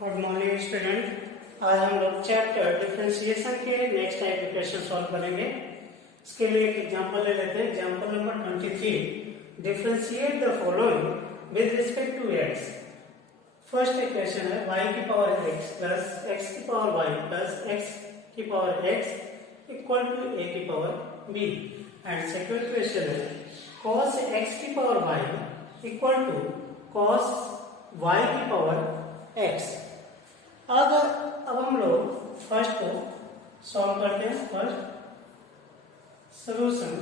Good morning student. आज हम लोग चैप्टर डिफरेंशिएशन के नेक्स्ट टाइप इक्वेशन सॉल्व करेंगे। इसके लिए एक एग्जांपल ले लेते हैं। Example number 23, differentiate the following with respect to x। First equation है y की पावर x प्लस x की पावर y प्लस x की power x equal to a की power b। And second equation है cos x की power y equal to cos y की power x। अब हम लोग फर्स्ट को सॉल्व करते हैं। फर्स्ट सॉल्यूशन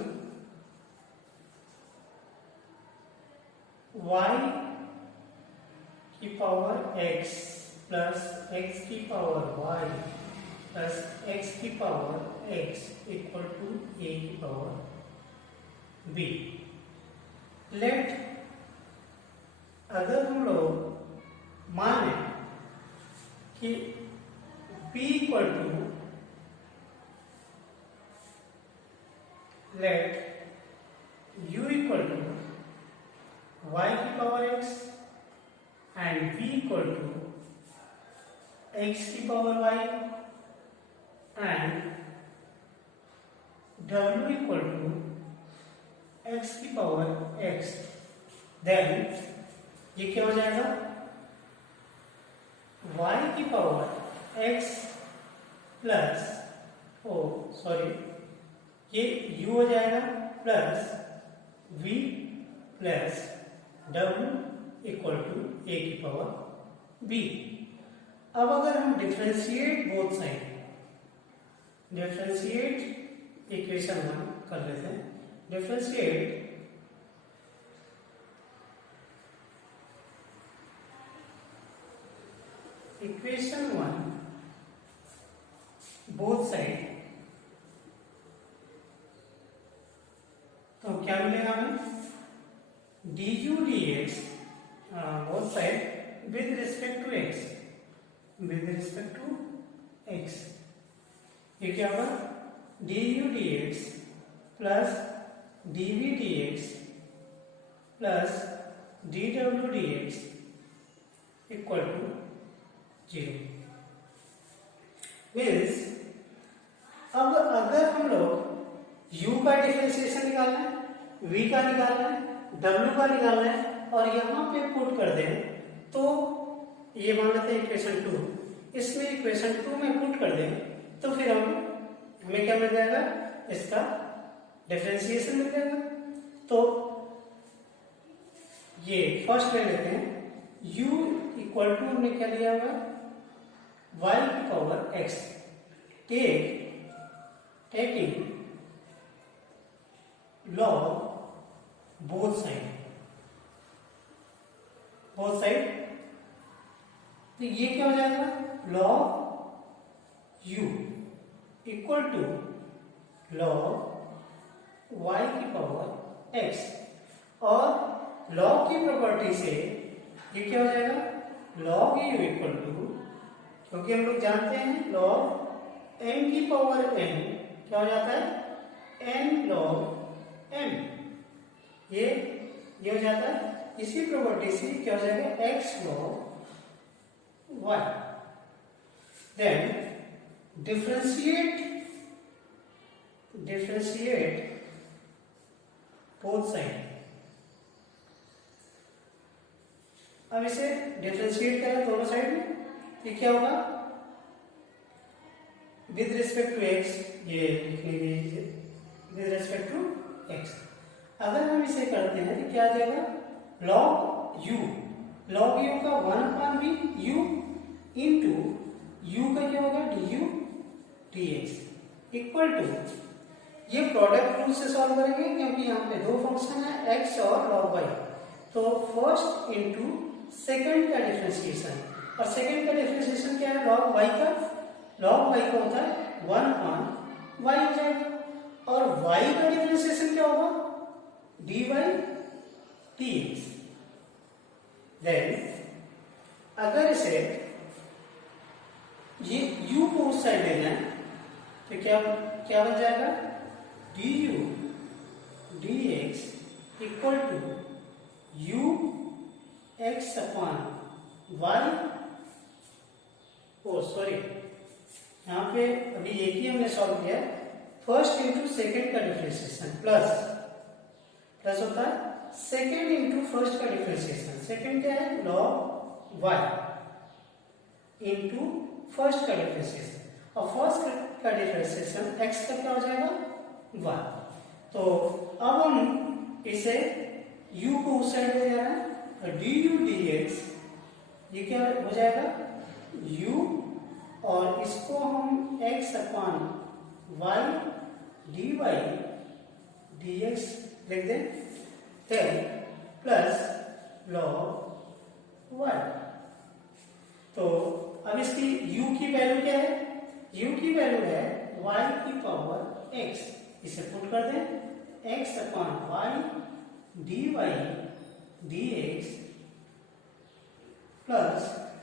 y की पावर x प्लस x की पावर y प्लस x की power x equal to a की पावर b। लेट अगर हम लोग माने कि b equal to let u equal to y की power x and v equal to x की power y and w equal to x की पावर x। देन ये क्या हो जाएगा y की पावर x प्लस ये u हो जाएगा plus v plus w equal to a की पावर b। अब अगर हम differentiate both side differentiate equation 1 कर लेते हैं। डिफरेंशिएट इक्वेशन 1 बोथ साइड, तो क्या मिलेगा हमें du dx both side with respect to x, with respect to x। ये क्या होगा du dx plus dv dx plus dw dx equal to 0। Means अब अगर हम लोग u का डिफरेंशिएशन निकालना है, v का निकालना है, w का निकालना है और यहां पे पुट कर दें तो ये मान लेते हैं इक्वेशन 2, इसमें इक्वेशन 2 में पुट कर दें तो फिर हमें क्या मिल जाएगा, इसका डिफरेंशिएशन मिल जाएगा। तो ये फर्स्ट ले लेते हैं u इक्वल टू हमने क्या लिया हुआ y की power x, taking log both side तो ये क्या हो जाएगा log u equal to log y की पावर x। और log की प्रॉपर्टी से ये क्या हो जाएगा log u इक्वल टू, क्योंकि हम लोग जानते हैं log n की पावर n क्या हो जाता है n log m, ये हो जाता है। इसी प्रॉपर्टी से क्या हो जाएगा x log y। Then differentiate both side. अब इसे डिफरेंशिएट करें दोनों साइड में, ये क्या होगा विद रिस्पेक्ट टू x, ये लिखने के विद रिस्पेक्ट टू x। अगर हम इसे करते हैं तो क्या आ जाएगा log u का 1/v u इंटू u का क्या होगा du dx इक्वल टू, ये प्रोडक्ट रूल से सॉल्व करेंगे क्योंकि यहाँ पे दो फंक्शन है x और log y। तो फर्स्ट इंटू सेकंड का डिफरेंशिएशन, और सेकंड का डिफरेंशिएशन क्या है log y का होता है 1/y हो जाएगा। और y का डिफरेंशिएशन क्या होगा dy dx। देन अगर इसे ये u को उस साइड ले जाए तो क्या बन जाएगा du dx equal to u x upon y oh sorry, यहाँ पे अभी एक ही हमने सॉल्व किया, फर्स्ट इंटू सेकेंड का डिफरेंशिएशन प्लस होता है सेकेंड इंटू फर्स्ट का डिफरेंशिएशन। सेकेंड क्या है, लॉग वाई इंटू फर्स्ट का डिफरेंशिएशन, और फर्स्ट का डिफरेंशिएशन एक्स का क्या हो जाएगा, वाई। तो अब हम इसे u को उस साइड ले जा रहे हैं, तो डी यू डी एक्स ये क्या हो जाएगा u, और इसको हम x upon Y D Y D X लिख दें, देन प्लस लॉग वाई। तो अब इसकी u की वैल्यू क्या है, u की वैल्यू है y की पावर x, इसे पुट कर दें x upon Y D Y D X plus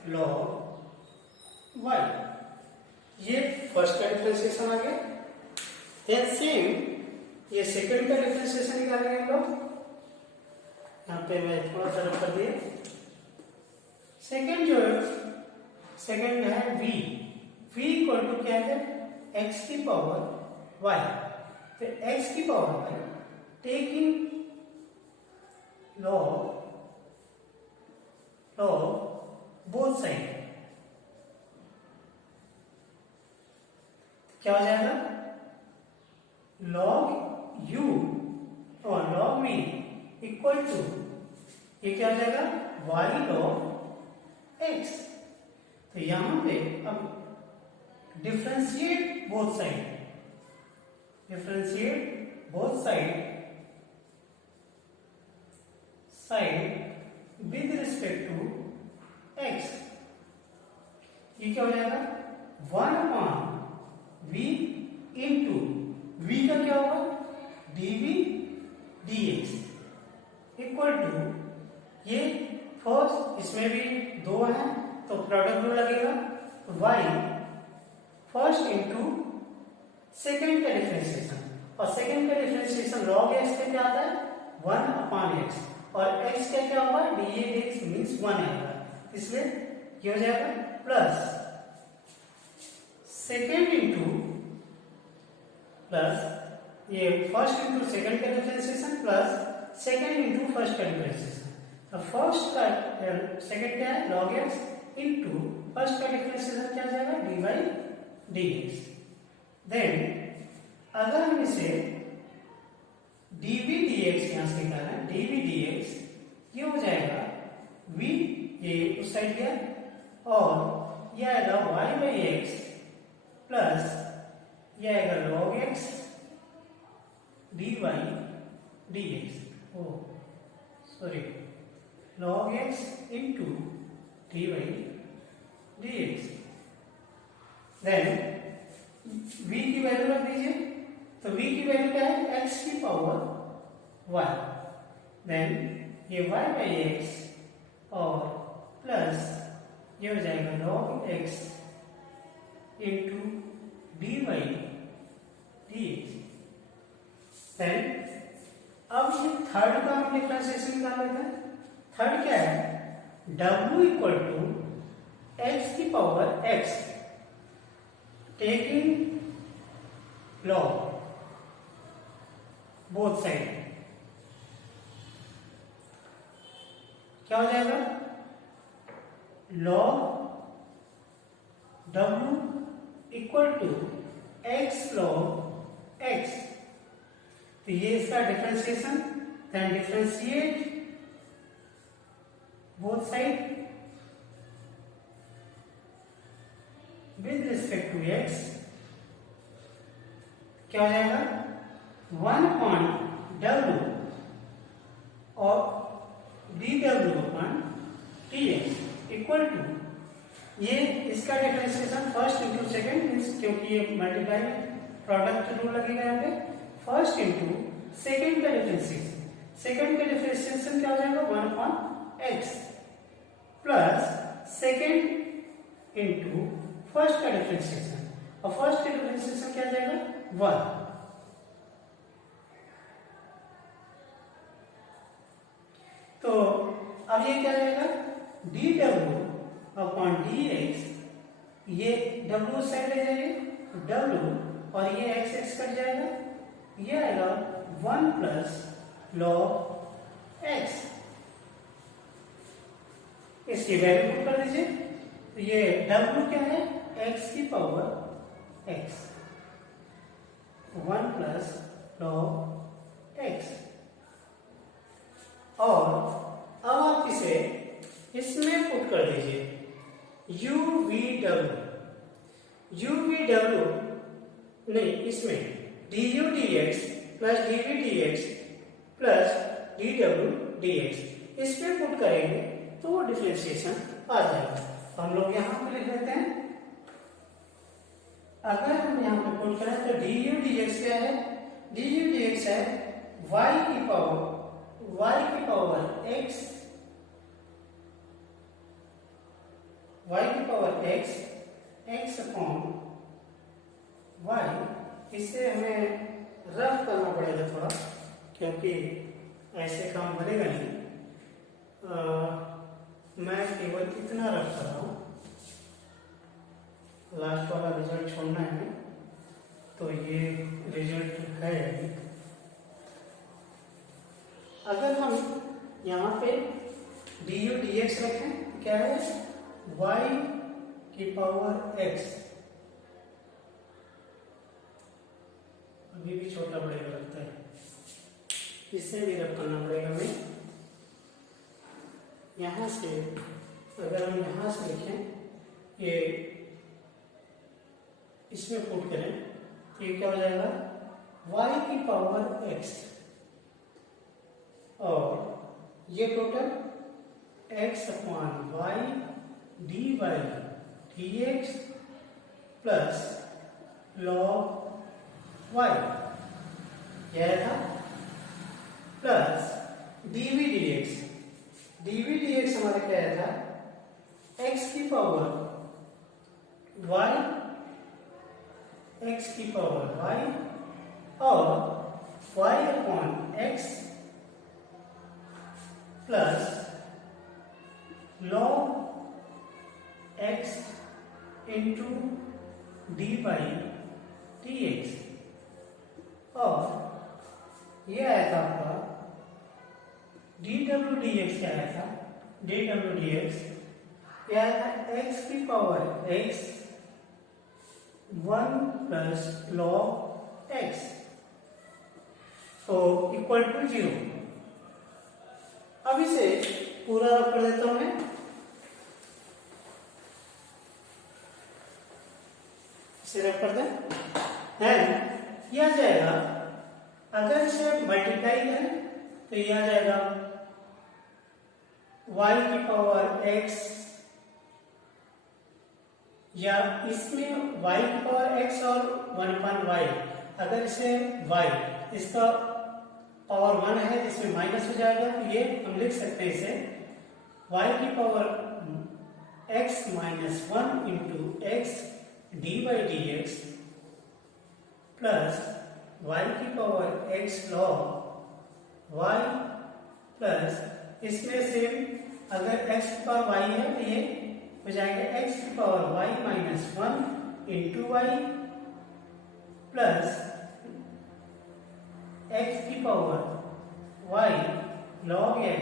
log Y. ये फर्स्ट का डिफरेंशिएशन आ गया। देन सेम ये सेकंड का डिफरेंशिएशन निकालेंगे हम लोग। यहाँ पे मैं थोड़ा सा रख कर दिए, सेकंड जो सेकंड है v, v इक्वल टू क्या है x की पावर y, फिर x की power y taking log both side, क्या हो जाएगा log u और log v इक्वल टू ये क्या हो जाएगा y log x। तो यहां पे अब differentiate both side, differentiate both side with respect to x, ये क्या हो जाएगा 1 अपॉन v इंटू v का क्या होगा dv dx इक्वल टू, ये फर्स्ट इसमें भी दो है तो प्रोडक्ट रूल लगेगा, y फर्स्ट इंटू सेकेंड का डिफरेंशिएशन, और सेकेंड का डिफरेंशिएशन log x पे क्या आता है 1 अपॉन x, और x का क्या होगा dA dx मीन्स 1 आएगा, इसलिए ये हो जाएगा प्लस सेकेंड इंटू प्लस ये फर्स्ट इंटू सेकेंड का differentiation plus second into first का डिफरेंशिएशन। तो फर्स्ट का सेकेंड क्या है log x इंटू फर्स्ट का डिफरेंशिएशन क्या हो जाएगा dy dx। देन अगर हम इसे dv dx यहां से निकालना है, dv dx ये हो जाएगा v, ये उस साइड गया, और ये आएगा y बाई एक्स प्लस ये आएगा log x dy dx, oh sorry log x into dy dx। Then v की वैल्यू रख दीजिए, तो v की वैल्यू क्या है x की पावर y, देन ये y बाई एक्स और प्लस ये हो जाएगा log x into dy dx। Then अब ये थर्ड का हम डिफरेंशिएशन निकाल लेते हैं। थर्ड क्या है w इक्वल टू x की power x taking log both side, क्या हो जाएगा log w equal to x log x। तो ये इसका differentiation, then differentiate both side with respect to x, क्या हो जाएगा 1 अपॉन w और dw upon dx equal to, ये इसका differentiation first into second means, क्योंकि ये मल्टीप्लाई प्रोडक्ट रूल लगेगा यहाँ पे, फर्स्ट इंटू सेकेंड का डिफरेंशिएशन, सेकेंड का डिफरेंशिएशन क्या हो जाएगा 1 upon x plus second into first का डिफरेंशिएशन, और फर्स्ट का डिफरेंशिएशन क्या आ जाएगा 1। तो अब ये क्या जाएगा dw अपॉन dx ये w साइड ले जाइए, w और ये x x कट जाएगा, ये आएगा 1 प्लस log x। इसकी वैल्यू पुट कर दीजिए, तो ये w क्या है, x की power x, 1 plus log x। और अब आप इसे इसमें पुट कर दीजिए, UVW नहीं, इसमें du dx plus dv dx plus dw dx, इसमें पुट करेंगे तो वो डिफरेंशिएशन आ जाएगा। हम लोग यहाँ पे लिख लेते हैं, अगर हम यहाँ पे पुट करें तो du dx क्या है, du dx है y की power x, x upon y। इसे हमें रफ करना पड़ेगा थोड़ा, क्योंकि ऐसे काम बनेगा नहीं। मैं केवल इतना रफ कर रहा हूँ, लास्ट वाला रिजल्ट छोड़ना है, तो ये रिजल्ट है। अगर हम यहाँ पे du dx रखें तो क्या है, y की पावर x, अभी भी छोटा पड़ेगा लगता है, इसे भी रब करना पड़ेगा हमें। यहाँ से अगर हम यहाँ से लिखें, ये इसमें पुट करें तो ये क्या हो जाएगा, y की पावर x, और ये total x upon y dy dx plus log y, यह था, प्लस dv dx हमारा क्या आया था, x की पावर y और y upon x plus log x into dy dx, और ये आया था आपका dw dx, क्या आया था, dw dx ये आया था x की power x 1 plus log x, तो इक्वल टू 0। अब इसे पूरा रफ कर देता हूं मैं, इसे रफ कर दें, ये आ जाएगा, अगर इसे मल्टीप्लाई करें तो ये आ जाएगा y की पावर x, या इसमें y की पावर x और 1/y, अगर इसे y इसका पावर 1 है, इसमें माइनस हो जाएगा, तो ये हम लिख सकते हैं इसे y की power x minus 1 into x dy dx plus y की power x log y plus इसमें से अगर x की पावर y है तो ये हो जाएगा x की power y minus 1 into y plus x की power y log x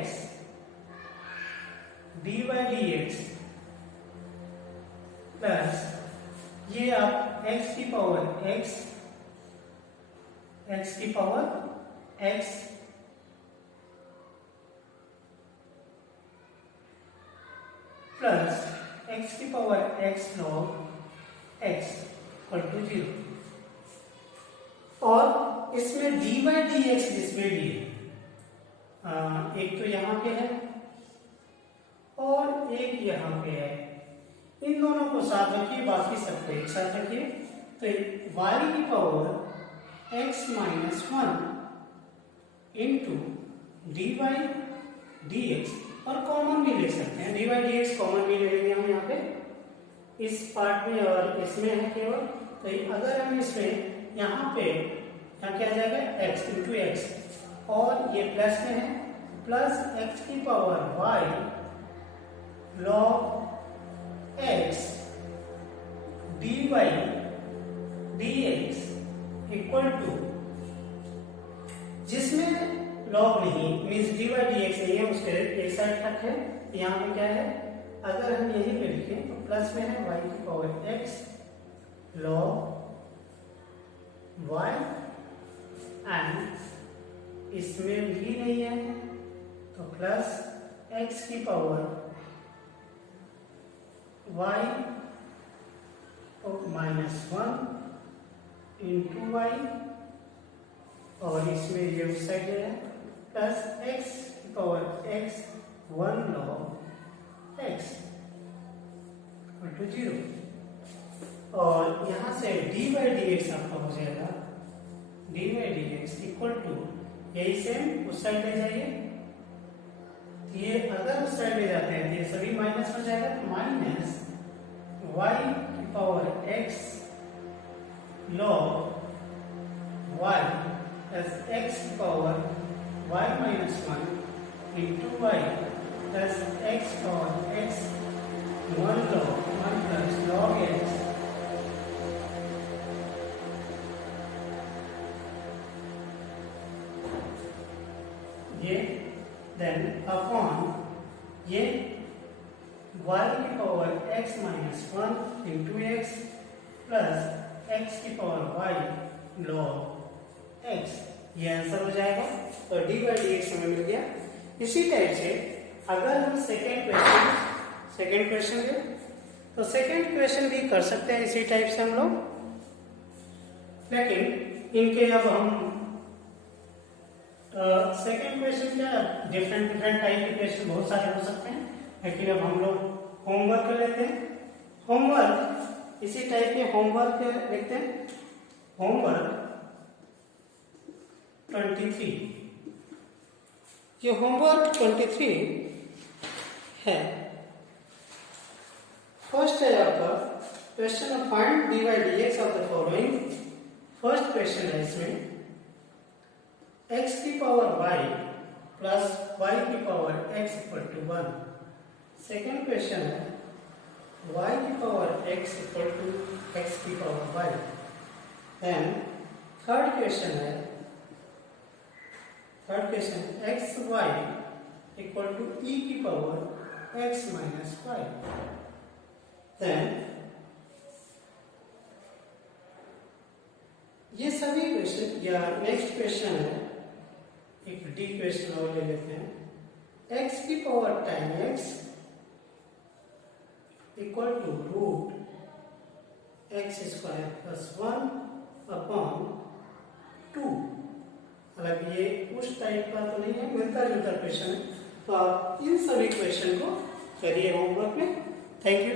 dy dx plus ये आप x की पावर x प्लस x की power x log x equal to 0, और इसमें dy dx जिसमें भी है, एक तो यहाँ पे है और एक यहाँ पे है, इन दोनों को साथ रखिए, बाकी सबको एक साथ रखिए, तो y की power x minus 1 into dy dx, और कॉमन भी ले सकते हैं, dy dx कॉमन भी ले लेंगे हम यहाँ पे इस पार्ट में, और इसमें है केवल, तो अगर हम इसमें यहाँ पे यहाँ क्या जाएगा x इंटू एक्स, और ये प्लस में है, प्लस x की power y log x log नहीं means D by D X नहीं है, उसके एक साइड तक है। यहाँ पे क्या है, अगर हम यहीं पे लिखें तो प्लस में है वाई की power x log y, and इसमें भी नहीं है तो प्लस एक्स की पावर वाई और माइनस 1 इंटू वाई, और इसमें ये उस साइड है प्लस एक्स की power x 1 log x equal to 0, और यहां से डी बाई डी एक्स आपका हो जाएगा d by D x equal to, यही सेम उस साइड ले जाइए, ये अगर उस साइड ले जाते हैं तो ये सभी माइनस हो जाएगा, माइनस वाई की power x log y plus x की power y minus 1 into y plus x power x 1 log 1 plus log x ये देन अपॉन ये y की power x minus 1 into x plus x की power y log x, ये answer हो जाएगा। तो D by D x हमें मिल गया। इसी टाइप से अगर हम सेकेंड क्वेश्चन ले तो सेकेंड क्वेश्चन भी कर सकते हैं इसी टाइप से हम लोग, लेकिन इनके अब हम सेकेंड क्वेश्चन क्या डिफरेंट टाइप के क्वेश्चन बहुत सारे हो सकते हैं, लेकिन अब हम लोग होमवर्क कर लेते हैं। होमवर्क इसी टाइप के होमवर्क देखते हैं। होमवर्क 23, ये होमवर्क 23 है। फर्स्ट है आपका question of find d by D x of the following. First question है इसमें x की पावर y प्लस y की power x equal to 1। Second question है y की power x equal to x की power y। Then third question x y equal to e की power x minus y। Then ये सभी question, या next question है एक डी क्वेश्चन और ले लेते हैं। x की power 10x equal to root x square plus 1 upon 2। हालांकि ये उस टाइप का तो नहीं है, मिलता जुलता क्वेश्चन है, तो आप इन सभी क्वेश्चन को करिए होमवर्क में। Thank you.